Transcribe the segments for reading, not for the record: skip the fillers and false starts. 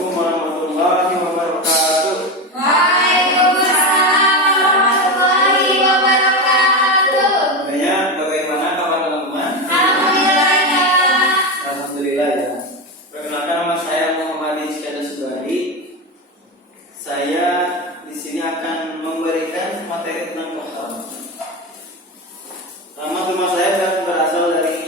Assalamualaikum warahmatullahi wabarakatuh. Waalaikumsalam warahmatullahi wabarakatuh. Ya, bagaimana kabar teman-teman? Alhamdulillah ya. Alhamdulillah ya. Perkenalkan, nama saya Muhammad Iskandar Sugandi. Saya di sini akan memberikan materi tentang tohara. Nama saya berasal dari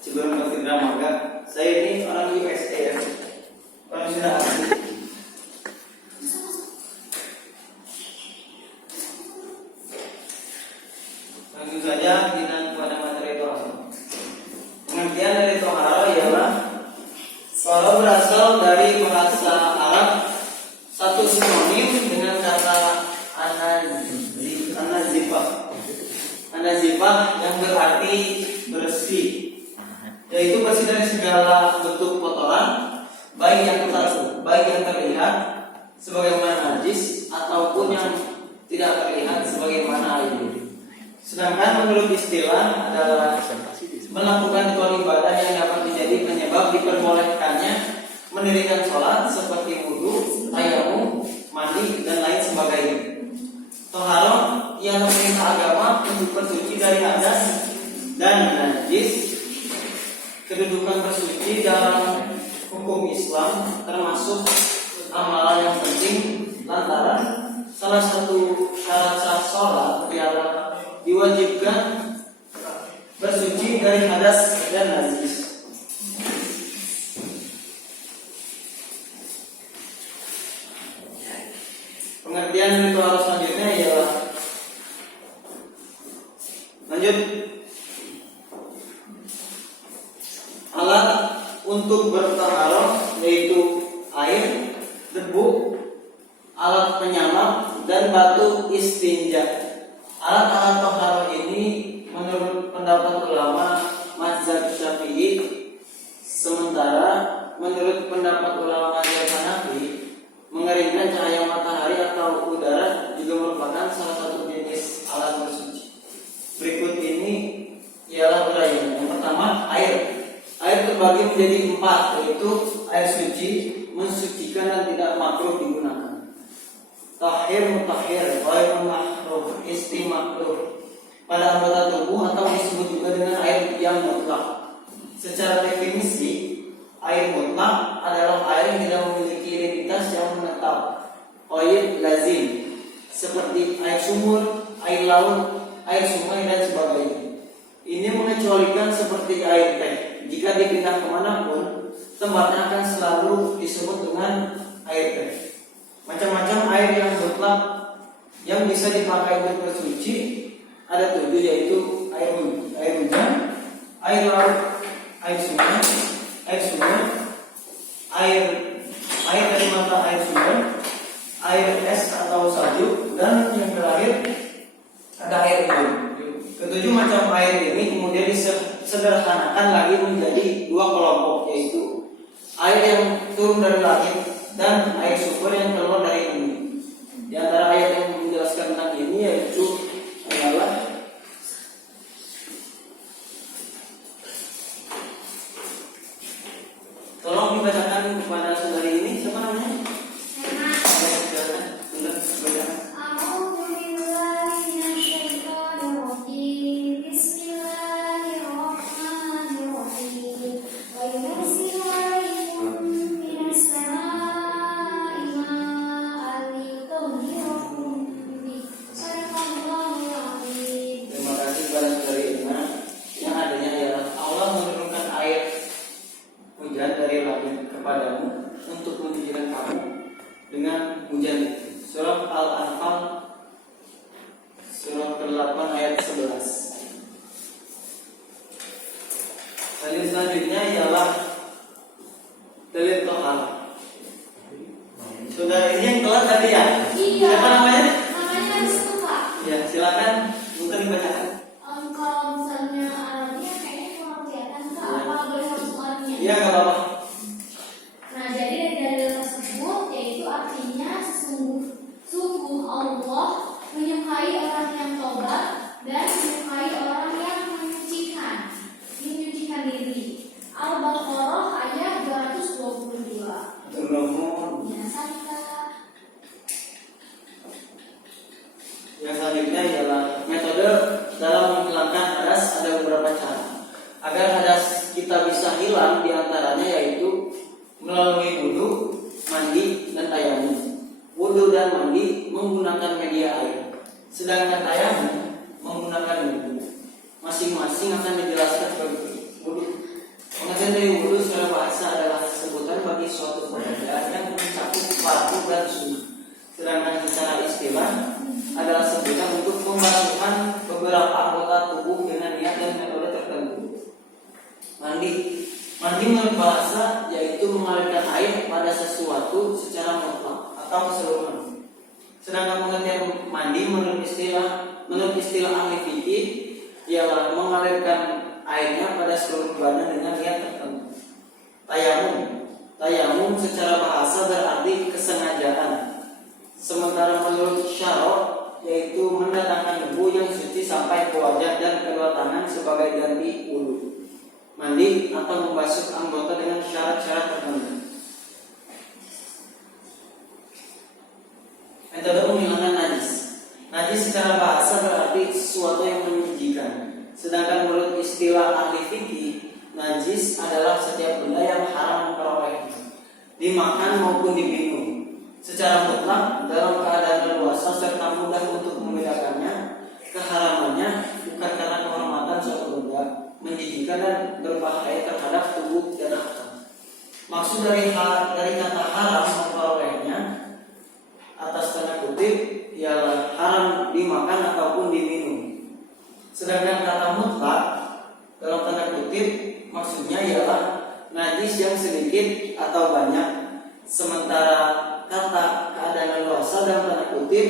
Cirebon Kafir Dramaga. Saya ini orang USA ya. Orang sudah asli. Langsung saja kita kepada materi tohara. Pengertian dari tohara ialah tohara berasal dari bahasa Arab, satu sinonim dengan kata anazifah yang berarti bersih, yaitu bersih dari segala bentuk kotoran, baik yang terlihat sebagaimana najis ataupun yang tidak terlihat sebagaimana air. Sedangkan menurut istilah adalah melakukan ritual ibadah yang dapat menjadi penyebab diperbolehkannya mendirikan sholat seperti wudu, tayamum, mandi dan lain sebagainya. Tohara ialah perintah agama untuk bersuci dari hadas dan najis. Kedudukan bersuci dalam hukum Islam termasuk amalan yang penting lantaran salah satu syarat sah sholat ialah diwajibkan bersuci dari hadas dan najis. Pengertian ritual selanjutnya ialah lanjut. Alat untuk bertaharah yaitu air, debu, alat penyamar dan batu istinja. Alat-alat taharah ini menurut pendapat ulama mazhab Syafi'i, sementara menurut pendapat ulama mazhab Hanafi, mengeringkan cahaya matahari atau udara juga merupakan salah satu jenis alat bersuci. Berikut ini ialah uraian. Yang pertama, air. Air terbagi menjadi 4, yaitu air suci, mensucikan dan tidak makruh digunakan. Tahir, mutahhir, ghairun mahruh, istimakruh. Pada anggota tubuh atau disebut juga dengan air yang mutlak. Secara definisi, air mutlak adalah air yang tidak memiliki identitas yang menetap, qaid lazim, seperti air sumur, air laut, air sungai dan sebagainya. Ini mengecualikan seperti air teh. Jika dipindah kemanapun, tempatnya akan selalu disebut dengan air teh. Macam-macam air yang mutlak yang bisa dipakai untuk bersuci ada 7, yaitu air hujan, air laut, air sungai, air dari mata air sumber, air es atau salju, dan yang terakhir ada air embun. Ketujuh macam air ini kemudian disederhanakan lagi menjadi 2 kelompok, yaitu air yang turun dari langit dan air sumber yang keluar dari bumi. Di antara ayat yang menjelaskan tentang ini yaitu adalah tolong dibacakan kepada saudari ini, siapa namanya? Kepadamu untuk menjadikan kamu dengan hujan itu. Surah Al-Anfal surah ke-8 ayat 11. Dalil selanjutnya ialah dalil tohara. Sudah ini yang telat tadi ya? Iya. Siapa namanya? Namanya Mustafa. Ya, silakan untuk dibacakan. Kalau misalnya Arabnya kayaknya kurang kelihatan, Kak. Apa boleh harus Arabnya? Iya, enggak apa-apa. Nah, jadi dari dalil tersebut yaitu artinya sungguh Allah menyukai orang yang tobat dan menyukai orang yang menyucikan diri. Al-Baqarah ayat 222. agar hadas kita bisa hilang diantaranya yaitu melalui wudu, mandi, dan tayamum. Wudu dan mandi menggunakan media air, sedangkan tayamum menggunakan wudu. Masing-masing akan dijelaskan sebagai wudu. Pengertian dari wudu secara bahasa adalah sebutan bagi suatu pekerjaan yang mencakup fardu dan sunnah. Sedangkan secara istilah adalah sebutan untuk membasuhkan beberapa anggota tubuh dengan niat dan metode tertentu. Mandi menurut bahasa yaitu mengalirkan air pada sesuatu secara mutlak atau keseluruhan. Sedangkan pengertian mandi menurut istilah ahli fikih ialah mengalirkan airnya pada seluruh badan dengan niat tertentu. Tayamum secara bahasa berarti kesengajaan. Sementara menurut syarah yaitu mendatangkan debu yang suci sampai ke wajah dan kedua tangan sebagai ganti wudu. Mandi atau membasuh anggota dengan syarat-syarat tertentu. Metode menghilangkan najis. Najis secara bahasa berarti sesuatu yang menjijikan. Sedangkan menurut istilah ahli fikih, najis adalah setiap benda yang haram memperolehnya, dimakan maupun diminum. Secara mutlak dalam keadaan leluasa serta mudah untuk membedakannya, keharamannya bukan karena kehormatan suatu benda, menjijikan dan berbahaya terhadap tubuh dan akal. Maksud dari kata haram memperolehnya atas tanda kutip ialah haram dimakan ataupun diminum. Sedangkan kata mutlak dalam tanda kutip maksudnya ialah najis yang sedikit atau banyak. Sementara kata keadaan leluasa dalam tanda kutip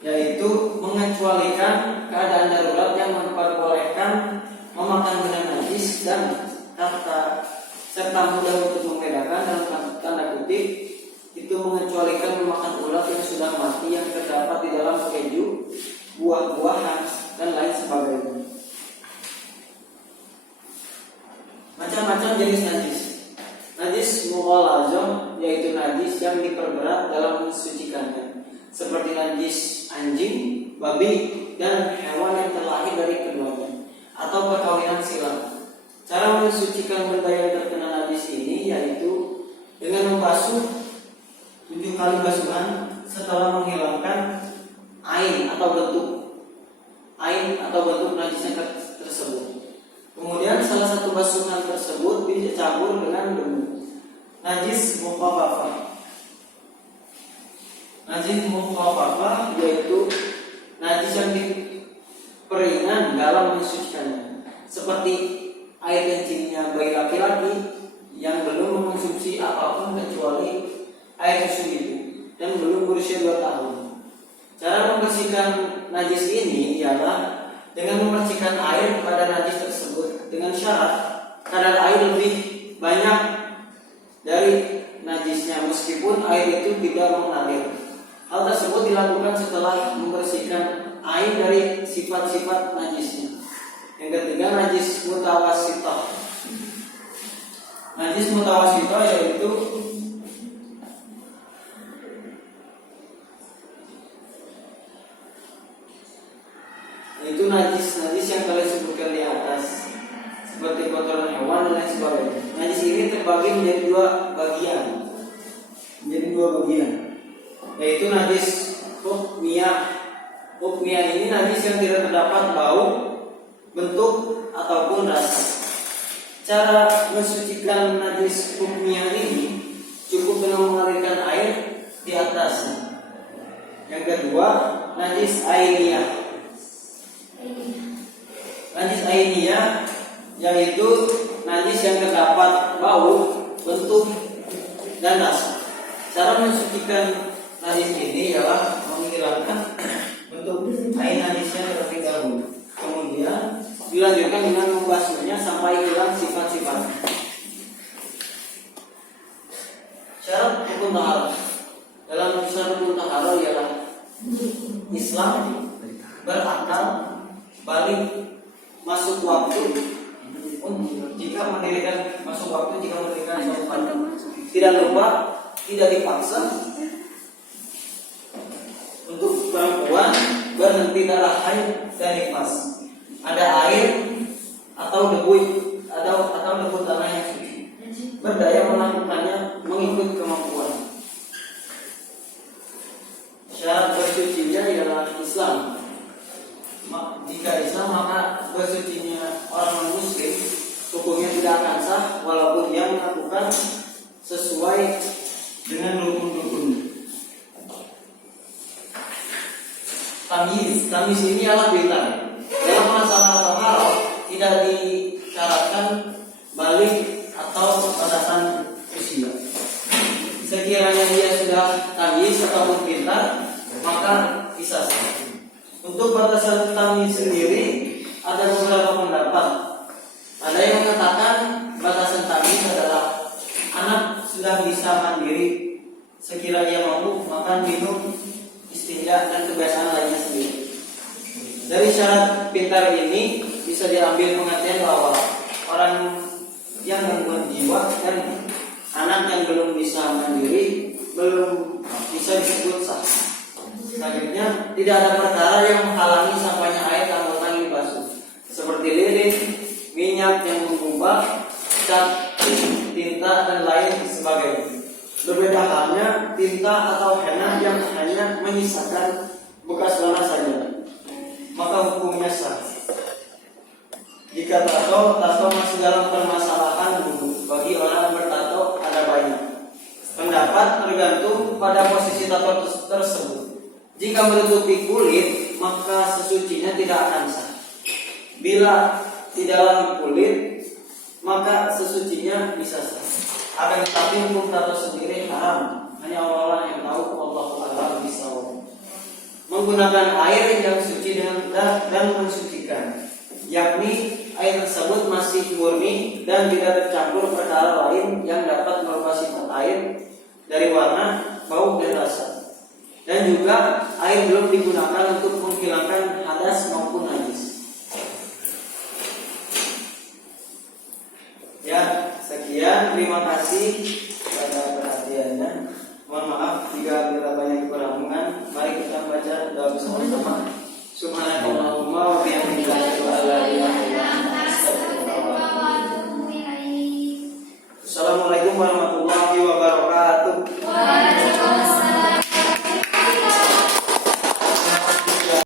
yaitu mengecualikan keadaan darurat yang memperbolehkan memakan benda najis dan kata serta mudah untuk membedakan dalam tanda kutip itu mengecualikan memakan ulat yang sudah mati yang terdapat di dalam keju, buah-buahan dan lain sebagainya. Macam-macam jenis najis. Najis mughalazah yaitu najis yang diperberat dalam mensucikannya, seperti najis anjing, babi, dan hewan yang terlahir dari keduanya, atau perkawinan silang. Cara mensucikan benda yang terkena najis ini yaitu dengan membasuh 7 kali basuhan setelah menghilangkan ain atau bentuk najisnya tersebut. Kemudian salah satu basuhan tersebut dicampur dengan debu. Najis mukhafafah. Najis mukhafafah yaitu najis yang diperingan dalam mensucikannya, seperti air kencingnya bayi laki-laki yang belum mengonsumsi apapun kecuali air susu itu dan belum berusia 2 tahun. Cara membersihkan najis ini ialah dengan memercikan air pada najis tersebut dengan syarat kadar air lebih banyak dari najisnya meskipun air itu tidak mengalir. Hal tersebut dilakukan setelah membersihkan air dari sifat-sifat najisnya. Yang ketiga, najis mutawasithah. Najis mutawasithah yaitu najis yang kalian sebutkan di atas, seperti kotoran hewan dan lain sebagainya. Najis ini terbagi menjadi dua bagian, yaitu najis hukmiyah. Hukmiyah ini najis yang tidak terdapat bau, bentuk ataupun rasa. Cara mensucikan najis hukmiyah ini cukup dengan mengalirkan air di atasnya. Yang kedua, najis ainiyah. Najis ainiyah yaitu najis yang terdapat bau, bentuk, dan rasa. Cara mensucikan najis ini ialah menghilangkan bentuk ain najisnya terlebih dahulu. Kemudian dilanjutkan dengan membasuhnya sampai hilang sifat-sifatnya. Syarat rukun taharah. Dalam syarat rukun taharah ialah Islam, berakal, balik, masuk waktu, jika mendirikan suatu hal, tidak lupa, tidak dipaksa. Untuk perempuan berhenti darah haid dan nifas. kesuciannya orang non-muslim, hukumnya tidak akan sah walaupun dia melakukan sesuai dengan rukun-rukun. Tamyiz ini adalah bid'ah. Dalam masalah taharah tidak disyaratkan balik atau batasan usia. Sekiranya dia sudah tamyiz ataupun pintar, maka bisa sah. Untuk batasan tamyiz sendiri ada beberapa pendapat. Ada yang mengatakan batasan tamyiz adalah anak sudah bisa mandiri, sekiranya ia mampu makan, minum, istinja dan kebiasaan lainnya sendiri. Dari syarat pintar ini bisa diambil pengertian bahwa orang yang gangguan jiwa dan anak yang belum bisa mandiri belum bisa disebut sah. Selanjutnya, tidak ada perkara yang menghalangi sampainya air anggota yang dibasuh, seperti lilin, minyak yang mengubah, cat, tinta dan lain sebagainya. Berbeda halnya tinta atau henna yang hanya menyisakan bekas warna saja, maka hukumnya sah. Jika tato masih dalam permasalahan wudhu, bagi orang yang bertato ada banyak pendapat tergantung pada posisi tato tersebut. Jika menutupi kulit, maka sesucinya tidak akan sah. Bila di dalam kulit, maka sesucinya bisa sah. Akan tetapi hukum tato sendiri haram. Hanya Allah yang tahu. Wallahu a'lam bishawab. Menggunakan air yang suci dan mensucikan, yakni air tersebut masih murni dan tidak tercampur perkara lain yang dapat merubah sifat air dari warna, bau dan rasa. Dan juga air belum digunakan untuk menghilangkan hadas maupun najis. Ya, sekian, terima kasih.